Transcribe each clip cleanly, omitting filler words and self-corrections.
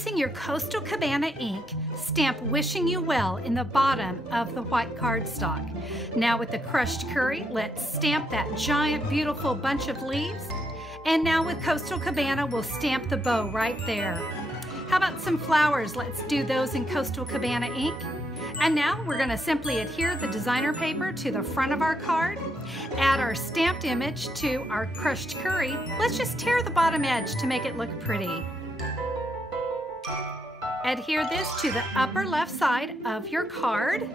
using your Coastal Cabana ink, stamp "Wishing You Well" in the bottom of the white cardstock. Now with the crushed curry, let's stamp that giant, beautiful bunch of leaves. And now with Coastal Cabana, we'll stamp the bow right there. How about some flowers? Let's do those in Coastal Cabana ink. And now we're going to simply adhere the designer paper to the front of our card, add our stamped image to our crushed curry. Let's just tear the bottom edge to make it look pretty. Adhere this to the upper left side of your card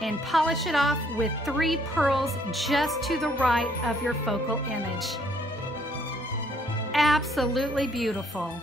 and polish it off with 3 pearls just to the right of your focal image. Absolutely beautiful.